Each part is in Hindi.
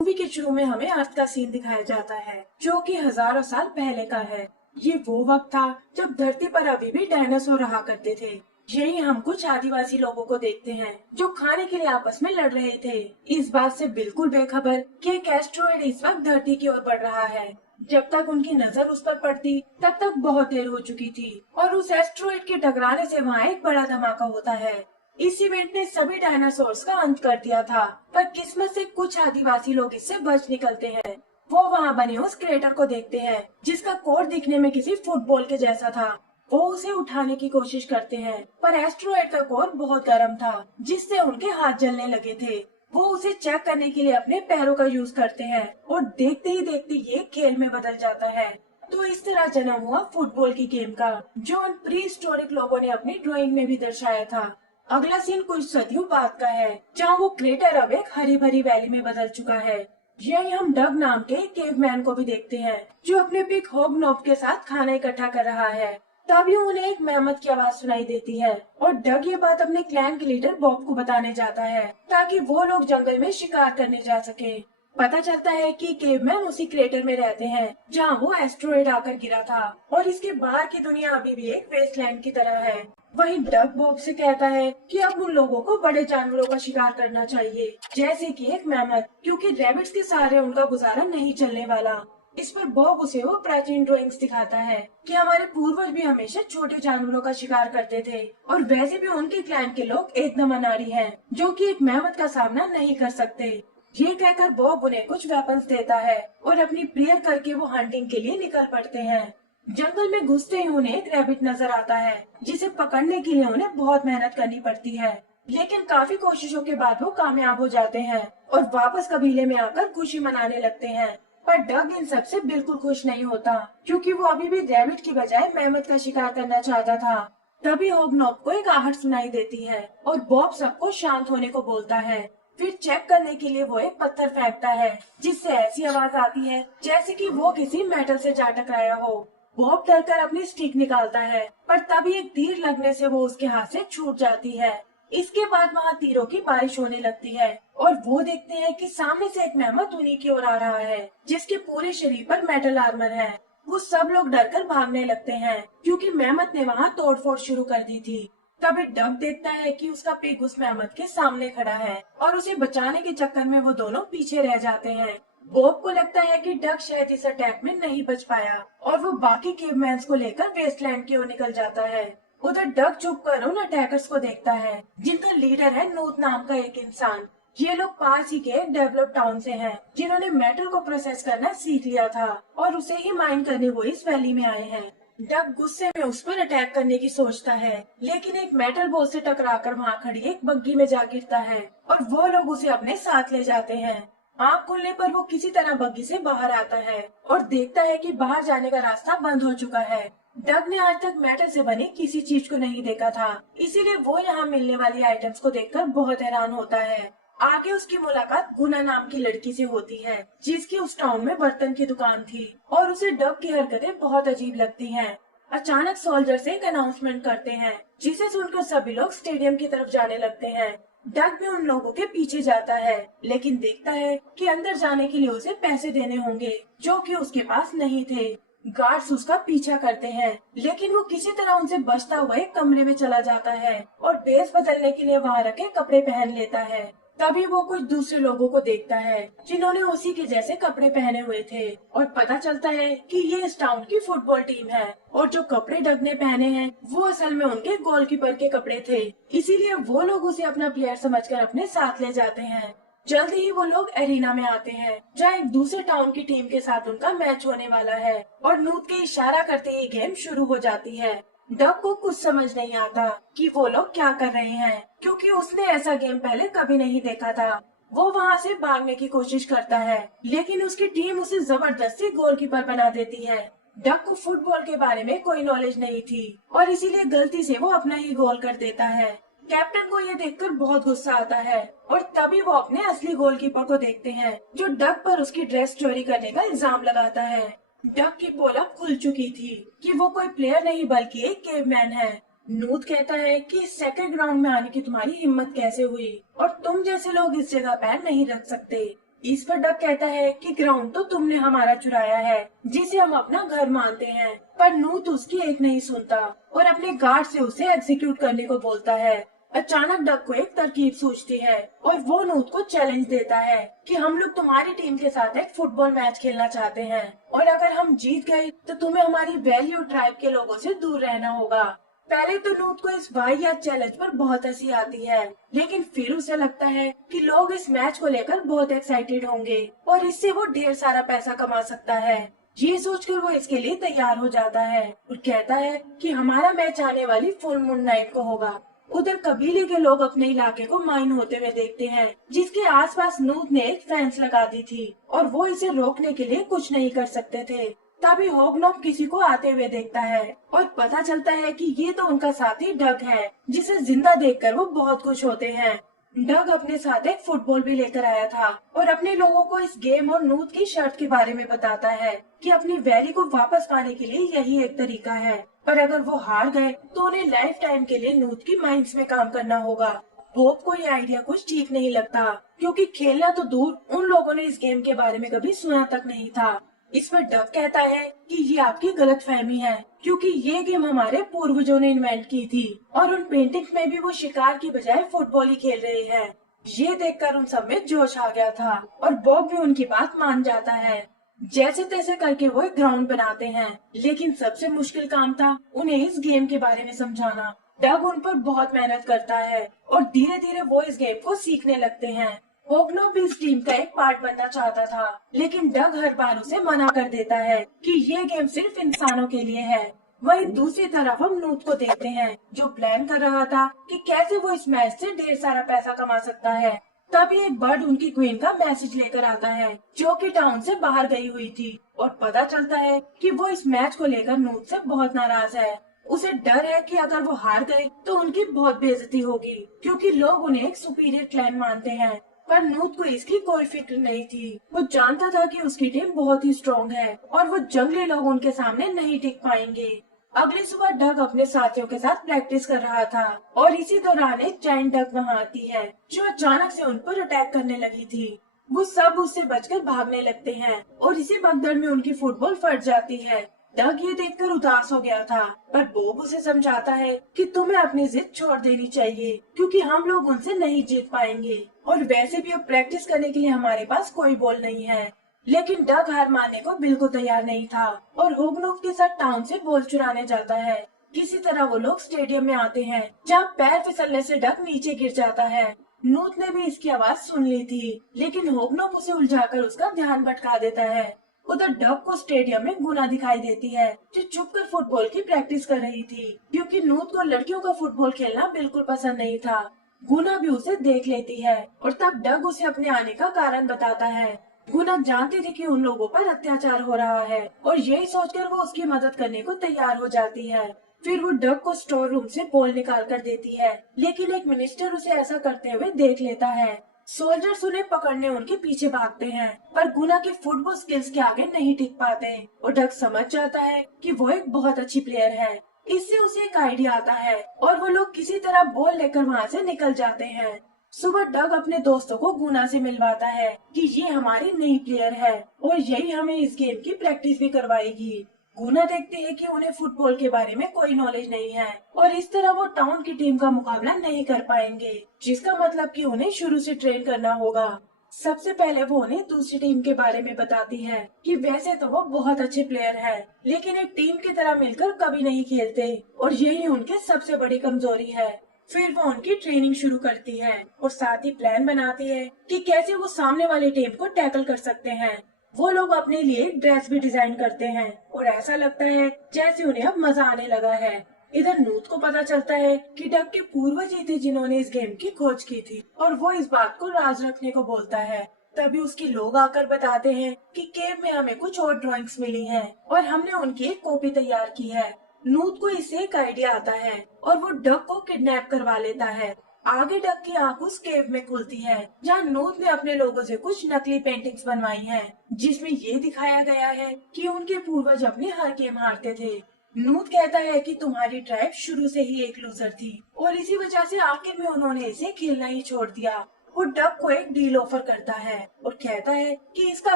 मूवी के शुरू में हमें अर्थ का सीन दिखाया जाता है जो कि हजारों साल पहले का है। ये वो वक्त था जब धरती पर अभी भी डायनासोर रहा करते थे। यही हम कुछ आदिवासी लोगों को देखते हैं जो खाने के लिए आपस में लड़ रहे थे, इस बात से बिल्कुल बेखबर कि एक एस्ट्रॉयड इस वक्त धरती की ओर बढ़ रहा है। जब तक उनकी नजर उस पर पड़ती तब तक बहुत देर हो चुकी थी और उस एस्ट्रॉयड के टकराने से वहाँ एक बड़ा धमाका होता है। इस इवेंट ने सभी डायनासोर्स का अंत कर दिया था, पर किस्मत से कुछ आदिवासी लोग इससे बच निकलते हैं। वो वहाँ बने उस क्रेटर को देखते हैं जिसका कोर दिखने में किसी फुटबॉल के जैसा था। वो उसे उठाने की कोशिश करते हैं, पर एस्ट्रॉयड का कोर बहुत गर्म था जिससे उनके हाथ जलने लगे थे। वो उसे चेक करने के लिए अपने पैरों का यूज करते हैं और देखते ही देखते ये खेल में बदल जाता है। तो इस तरह जन्म हुआ फुटबॉल की गेम का, जो उन प्री हिस्टोरिक लोगों ने अपनी ड्राइंग में भी दर्शाया था। अगला सीन कुछ सदियों बाद का है, जहाँ वो क्रेटर अब एक हरी भरी वैली में बदल चुका है। यही हम डग नाम के केवमैन को भी देखते हैं जो अपने पिग होगनोब के साथ खाना इकट्ठा कर रहा है। तभी उन्हें एक मेहमत की आवाज सुनाई देती है और डग ये बात अपने क्लैन के लीडर बॉब को बताने जाता है ताकि वो लोग जंगल में शिकार करने जा सके। पता चलता है कि केवमैन उसी क्रेटर में रहते हैं जहाँ वो एस्ट्रॉयड आकर गिरा था और इसके बाहर की दुनिया अभी भी एक वेस्टलैंड की तरह है। वहीं डग बॉब से कहता है कि अब उन लोगों को बड़े जानवरों का शिकार करना चाहिए, जैसे कि एक मेमथ, क्योंकि रैबिट्स के सहारे उनका गुजारा नहीं चलने वाला। इस पर बॉब उसे वो प्राचीन ड्राइंग्स दिखाता है कि हमारे पूर्वज भी हमेशा छोटे जानवरों का शिकार करते थे और वैसे भी उनके क्लैन के लोग एकदम अनाड़ी हैं, जो कि एक मेमथ का सामना नहीं कर सकते। ये कहकर बॉब उन्हें कुछ वेपन्स देता है और अपनी प्रेयर करके वो हंटिंग के लिए निकल पड़ते हैं। जंगल में घुसते ही उन्हें एक रैबिट नजर आता है जिसे पकड़ने के लिए उन्हें बहुत मेहनत करनी पड़ती है, लेकिन काफी कोशिशों के बाद वो कामयाब हो जाते हैं और वापस कबीले में आकर खुशी मनाने लगते हैं। पर डग इन सब से बिल्कुल खुश नहीं होता क्योंकि वो अभी भी रैबिट की बजाय मेहमत का शिकार करना चाहता था। तभी होगनोब को एक आहट सुनाई देती है और बॉब सबको शांत होने को बोलता है। फिर चेक करने के लिए वो एक पत्थर फेंकता है जिससे ऐसी आवाज आती है जैसे कि वो किसी मेटल से जा टकराया हो। बॉब डरकर अपनी स्टिक निकालता है, पर तभी एक तीर लगने से वो उसके हाथ से छूट जाती है। इसके बाद वहाँ तीरों की बारिश होने लगती है और वो देखते हैं कि सामने से एक मेहमत उन्हीं की ओर आ रहा है जिसके पूरे शरीर पर मेटल आर्मर है। वो सब लोग डरकर भागने लगते हैं क्योंकि मेहमत ने वहाँ तोड़फोड़ शुरू कर दी थी। तभी डग देखता है कि उसका पिग उस मेहमत के सामने खड़ा है और उसे बचाने के चक्कर में वो दोनों पीछे रह जाते हैं। बॉब को लगता है कि डग शायद इस अटैक में नहीं बच पाया और वो बाकी केवमैन्स को लेकर वेस्टलैंड की ओर निकल जाता है। उधर डग चुप कर उन अटैकर्स को देखता है जिनका लीडर है नूत नाम का एक इंसान। ये लोग पास ही के एक डेवलप टाउन से हैं, जिन्होंने मेटल को प्रोसेस करना सीख लिया था और उसे ही माइन करने वो इस वैली में आए हैं। डग गुस्से में उस पर अटैक करने की सोचता है, लेकिन एक मेटल बॉल से टकराकर वहाँ खड़ी एक बग्गी में जा गिरता है और वो लोग उसे अपने साथ ले जाते हैं। आँख खुलने पर वो किसी तरह बग्गी से बाहर आता है और देखता है कि बाहर जाने का रास्ता बंद हो चुका है। डग ने आज तक मेटल से बनी किसी चीज को नहीं देखा था, इसीलिए वो यहाँ मिलने वाली आइटम्स को देखकर बहुत हैरान होता है। आगे उसकी मुलाकात गुना नाम की लड़की से होती है जिसकी उस टाउन में बर्तन की दुकान थी और उसे डग की हरकतें बहुत अजीब लगती हैं। अचानक सोल्जर्स एक अनाउंसमेंट करते हैं जिसे सुनकर सभी लोग स्टेडियम की तरफ जाने लगते हैं। डग भी उन लोगों के पीछे जाता है, लेकिन देखता है कि अंदर जाने के लिए उसे पैसे देने होंगे जो कि उसके पास नहीं थे। गार्ड्स उसका पीछा करते हैं, लेकिन वो किसी तरह उनसे बचता हुआ एक कमरे में चला जाता है और बेस बदलने के लिए वहाँ रखे कपड़े पहन लेता है। तभी वो कुछ दूसरे लोगों को देखता है जिन्होंने उसी के जैसे कपड़े पहने हुए थे और पता चलता है कि ये इस टाउन की फुटबॉल टीम है और जो कपड़े डग ने पहने हैं वो असल में उनके गोलकीपर के कपड़े थे, इसीलिए वो लोग उसे अपना प्लेयर समझकर अपने साथ ले जाते हैं। जल्दी ही वो लोग एरिना में आते हैं जहाँ एक दूसरे टाउन की टीम के साथ उनका मैच होने वाला है और नूत के इशारा करते ही गेम शुरू हो जाती है। डग को कुछ समझ नहीं आता कि वो लोग क्या कर रहे हैं क्योंकि उसने ऐसा गेम पहले कभी नहीं देखा था। वो वहाँ से भागने की कोशिश करता है, लेकिन उसकी टीम उसे जबरदस्ती गोलकीपर बना देती है। डग को फुटबॉल के बारे में कोई नॉलेज नहीं थी और इसीलिए गलती से वो अपना ही गोल कर देता है। कैप्टन को ये देखकर बहुत गुस्सा आता है और तभी वो अपने असली गोलकीपर को देखते हैं जो डग पर उसकी ड्रेस चोरी करने का इल्जाम लगाता है। डग की पोल अब खुल चुकी थी कि वो कोई प्लेयर नहीं बल्कि एक केवमैन है। नूत कहता है कि सेक्रेड ग्राउंड में आने की तुम्हारी हिम्मत कैसे हुई और तुम जैसे लोग इस जगह पैर नहीं रख सकते। इस पर डक कहता है कि ग्राउंड तो तुमने हमारा चुराया है, जिसे हम अपना घर मानते हैं। पर नूत उसकी एक नहीं सुनता और अपने गार्ड से उसे एग्जीक्यूट करने को बोलता है। अचानक डक को एक तरकीब सूझती है और वो नूत को चैलेंज देता है कि हम लोग तुम्हारी टीम के साथ एक फुटबॉल मैच खेलना चाहते हैं और अगर हम जीत गए तो तुम्हें हमारी वैल्यू ट्राइब के लोगों से दूर रहना होगा। पहले तो नूत को इस वाहियात चैलेंज पर बहुत हंसी आती है, लेकिन फिर उसे लगता है कि लोग इस मैच को लेकर बहुत एक्साइटेड होंगे और इससे वो ढेर सारा पैसा कमा सकता है। ये सोचकर वो इसके लिए तैयार हो जाता है और कहता है कि हमारा मैच आने वाली फुल मून नाइट को होगा। उधर कबीले के लोग अपने इलाके को माइन होते हुए देखते हैं, जिसके आसपास नूत ने एक फेंस लगा दी थी और वो इसे रोकने के लिए कुछ नहीं कर सकते थे। तभी होगनोब किसी को आते हुए देखता है और पता चलता है कि ये तो उनका साथी डग है, जिसे जिंदा देखकर वो बहुत खुश होते हैं। डग अपने साथ एक फुटबॉल भी लेकर आया था और अपने लोगों को इस गेम और नूत की शर्त के बारे में बताता है कि अपनी वैली को वापस पाने के लिए यही एक तरीका है, पर अगर वो हार गए तो उन्हें लाइफ टाइम के लिए नूत की माइंस में काम करना होगा। बोब को ये आइडिया कुछ ठीक नहीं लगता, क्योंकि खेलना तो दूर, उन लोगों ने इस गेम के बारे में कभी सुना तक नहीं था। इस पर डग कहता है कि ये आपकी गलतफहमी है, क्योंकि ये गेम हमारे पूर्वजों ने इन्वेंट की थी और उन पेंटिंग्स में भी वो शिकार की बजाय फुटबॉल ही खेल रहे हैं। ये देखकर उन सब में जोश आ गया था और बॉब भी उनकी बात मान जाता है। जैसे तैसे करके वो एक ग्राउंड बनाते हैं, लेकिन सबसे मुश्किल काम था उन्हें इस गेम के बारे में समझाना। डग उन पर बहुत मेहनत करता है और धीरे धीरे वो इस गेम को सीखने लगते हैं। होगनो भी इस टीम का एक पार्ट बनना चाहता था, लेकिन डग हर बार उसे मना कर देता है कि ये गेम सिर्फ इंसानों के लिए है। वहीं दूसरी तरफ हम नूत को देखते हैं, जो प्लान कर रहा था कि कैसे वो इस मैच से ढेर सारा पैसा कमा सकता है। तभी एक बर्ड उनकी क्वीन का मैसेज लेकर आता है, जो कि टाउन से बाहर गई हुई थी, और पता चलता है कि वो इस मैच को लेकर नूत से बहुत नाराज है। उसे डर है कि अगर वो हार गए तो उनकी बहुत बेइज्जती होगी, क्योंकि लोग उन्हें एक सुपीरियर क्लैन मानते हैं। पर नूत को इसकी कोई फिक्र नहीं थी। वो जानता था कि उसकी टीम बहुत ही स्ट्रॉन्ग है और वो जंगली लोग उनके सामने नहीं टिक पाएंगे। अगली सुबह डग अपने साथियों के साथ प्रैक्टिस कर रहा था और इसी दौरान एक जायंट डक वहाँ आती है, जो अचानक से उन पर अटैक करने लगी थी। वो सब उससे बचकर भागने लगते हैं और इसी भगदड़ में उनकी फुटबॉल फट जाती है। डग ये देखकर उदास हो गया था, पर बोब उसे समझाता है कि तुम्हें अपनी जिद छोड़ देनी चाहिए, क्योंकि हम लोग उनसे नहीं जीत पाएंगे और वैसे भी अब प्रैक्टिस करने के लिए हमारे पास कोई बॉल नहीं है। लेकिन डग हार मानने को बिल्कुल तैयार नहीं था और होगनोव के साथ टाउन से बॉल चुराने जाता है। किसी तरह वो लोग स्टेडियम में आते हैं, जहाँ पैर फिसलने से डग नीचे गिर जाता है। नूत ने भी इसकी आवाज सुन ली थी, लेकिन होगनोव उसे उलझाकर उसका ध्यान भटका देता है। उधर डग को स्टेडियम में गुना दिखाई देती है, जो छुपकर फुटबॉल की प्रैक्टिस कर रही थी, क्योंकि नूत को लड़कियों का फुटबॉल खेलना बिल्कुल पसंद नहीं था। गुना भी उसे देख लेती है और तब डग उसे अपने आने का कारण बताता है। गुना जानती थी कि उन लोगों पर अत्याचार हो रहा है और यही सोचकर वो उसकी मदद करने को तैयार हो जाती है। फिर वो डग को स्टोर रूम से बॉल निकाल कर देती है, लेकिन एक मिनिस्टर उसे ऐसा करते हुए देख लेता है। सोल्जर्स उन्हें पकड़ने उनके पीछे भागते हैं, पर गुना के फुटबॉल स्किल्स के आगे नहीं टिक पाते और डग समझ जाता है कि वो एक बहुत अच्छी प्लेयर है। इससे उसे एक आइडिया आता है और वो लोग किसी तरह बॉल लेकर वहाँ से निकल जाते हैं। सुबह डग अपने दोस्तों को गुना से मिलवाता है कि ये हमारी नई प्लेयर है और यही हमें इस गेम की प्रैक्टिस भी करवाएगी। गुना देखती है कि उन्हें फुटबॉल के बारे में कोई नॉलेज नहीं है और इस तरह वो टाउन की टीम का मुकाबला नहीं कर पाएंगे, जिसका मतलब कि उन्हें शुरू से ट्रेन करना होगा। सबसे पहले वो उन्हें दूसरी टीम के बारे में बताती है कि वैसे तो वो बहुत अच्छे प्लेयर है, लेकिन एक टीम की तरह मिलकर कभी नहीं खेलते और यही उनकी सबसे बड़ी कमजोरी है। फिर वो उनकी ट्रेनिंग शुरू करती है और साथ ही प्लान बनाती है कि कैसे वो सामने वाली टीम को टैकल कर सकते हैं। वो लोग अपने लिए एक ड्रेस भी डिजाइन करते हैं और ऐसा लगता है जैसे उन्हें अब मजा आने लगा है। इधर नूत को पता चलता है कि डग के पूर्वज ही थे जिन्होंने इस गेम की खोज की थी और वो इस बात को राज रखने को बोलता है। तभी उसके लोग आकर बताते हैं कि केव में हमें कुछ और ड्राइंग्स मिली हैं और हमने उनकी एक कॉपी तैयार की है। नूत को इससे एक आइडिया आता है और वो डग को किडनैप करवा लेता है। आगे डग की आंख उस केव में खुलती है जहाँ नूत ने अपने लोगों से कुछ नकली पेंटिंग्स बनवाई हैं, जिसमें ये दिखाया गया है कि उनके पूर्वज अपनी हर गेम हारते थे। नूत कहता है कि तुम्हारी ट्राइब शुरू से ही एक लूजर थी और इसी वजह से आखिर में उन्होंने इसे खेलना ही छोड़ दिया। वो डक को एक डील ऑफर करता है और कहता है कि इसका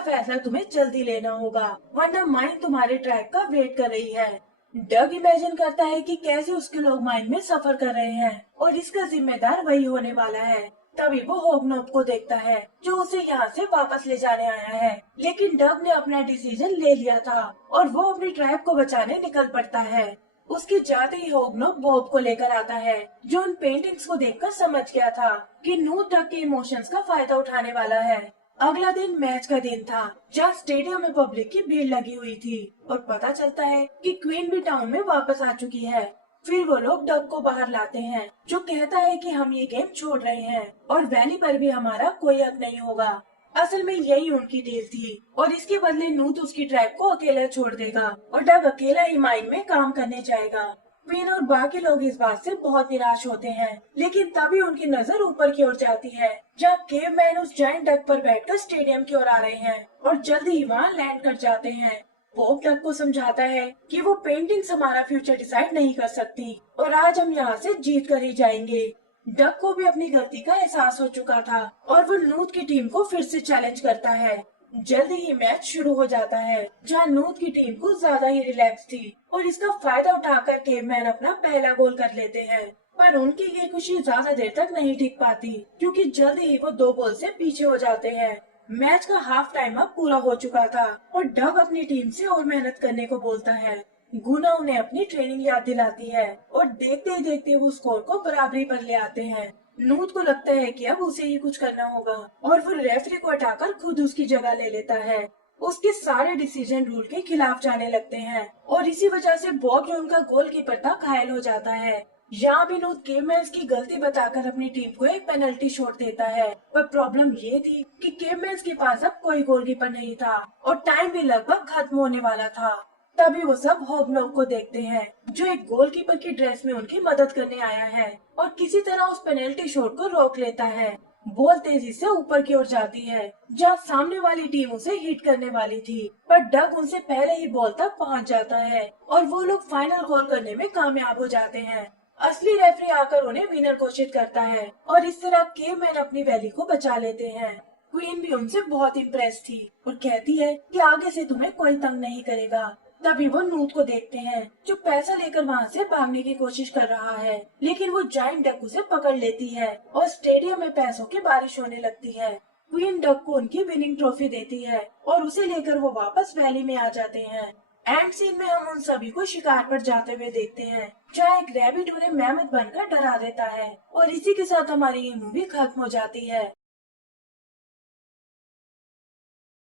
फैसला तुम्हें जल्दी लेना होगा, वरना माइन तुम्हारे ट्राइब का वेट कर रही है। डग इमेजिन करता है कि कैसे उसके लोग माइन में सफर कर रहे हैं और इसका जिम्मेदार वही होने वाला है। तभी वो होगनोब को देखता है जो उसे यहाँ से वापस ले जाने आया है, लेकिन डग ने अपना डिसीजन ले लिया था और वो अपनी ट्राइब को बचाने निकल पड़ता है। उसके जाते ही होगनोब बॉब को लेकर आता है जो उन पेंटिंग्स को देखकर समझ गया था कि नूत डग के इमोशंस का फायदा उठाने वाला है। अगला दिन मैच का दिन था जहाँ स्टेडियम में पब्लिक की भीड़ लगी हुई थी और पता चलता है कि क्वीन भी टाउन में वापस आ चुकी है। फिर वो लोग डग को बाहर लाते हैं जो कहता है कि हम ये गेम छोड़ रहे हैं और वैली पर भी हमारा कोई हक नहीं होगा। असल में यही उनकी डील थी और इसके बदले नूत उसकी ट्राइब को अकेला छोड़ देगा और डग अकेला ही माइन में काम करने जाएगा। क्वीन और बाकी लोग इस बात से बहुत निराश होते हैं, लेकिन तभी उनकी नजर ऊपर की ओर जाती है जहाँ केवमैन उस जायंट डक पर बैठकर स्टेडियम की ओर आ रहे हैं और जल्दी ही वहाँ लैंड कर जाते हैं। पॉप डक को समझाता है कि वो पेंटिंग्स हमारा फ्यूचर डिसाइड नहीं कर सकती और आज हम यहाँ से जीत कर ही जाएंगे। डक को भी अपनी गलती का एहसास हो चुका था और वो नूत की टीम को फिर से चैलेंज करता है। जल्दी ही मैच शुरू हो जाता है जहाँ नूत की टीम को ज्यादा ही रिलैक्स थी और इसका फायदा उठाकर केवमैन अपना पहला गोल कर लेते हैं। पर उनकी ये खुशी ज्यादा देर तक नहीं टिक पाती क्योंकि जल्दी ही वो 2 गोल से पीछे हो जाते हैं। मैच का हाफ टाइम अब पूरा हो चुका था और डग अपनी टीम से और मेहनत करने को बोलता है। गुना उन्हें अपनी ट्रेनिंग याद दिलाती है और देखते ही देखते वो स्कोर को बराबरी पर ले आते हैं। नूत को लगता है कि अब उसे ही कुछ करना होगा और वो रेफरी को हटाकर खुद उसकी जगह ले लेता है। उसके सारे डिसीजन रूल के खिलाफ जाने लगते हैं और इसी वजह से बॉब जो उनका गोलकीपर था घायल हो जाता है। यहाँ भी नूत केवमैन की गलती बताकर अपनी टीम को एक पेनल्टी शॉट देता है, पर प्रॉब्लम ये थी कि केवमैन के पास अब कोई गोलकीपर नहीं था और टाइम भी लगभग खत्म होने वाला था। तभी वो सब होगनोब को देखते हैं जो एक गोलकीपर की ड्रेस में उनकी मदद करने आया है और किसी तरह उस पेनल्टी शॉट को रोक लेता है। बॉल तेजी से ऊपर की ओर जाती है जहाँ सामने वाली टीम उसे हिट करने वाली थी, पर डग उनसे पहले ही बॉल तक पहुँच जाता है और वो लोग फाइनल गोल करने में कामयाब हो जाते हैं। असली रेफरी आकर उन्हें विनर घोषित करता है और इस तरह केवमैन अपनी वैली को बचा लेते हैं। क्वीन भी उनसे बहुत इम्प्रेस थी और कहती है कि आगे से तुम्हें कोई तंग नहीं करेगा। तभी वो नूत को देखते हैं जो पैसा लेकर वहाँ से भागने की कोशिश कर रहा है, लेकिन वो जायंट डक उसे पकड़ लेती है और स्टेडियम में पैसों की बारिश होने लगती है। क्वीन डक को उनकी विनिंग ट्रॉफी देती है और उसे लेकर वो वापस वैली में आ जाते हैं। एंड सीन में हम उन सभी को शिकार पर जाते हुए देखते हैं जहाँ एक रैबिट उन्हें मैमथ बनकर डरा देता है और इसी के साथ हमारी ये मूवी खत्म हो जाती है।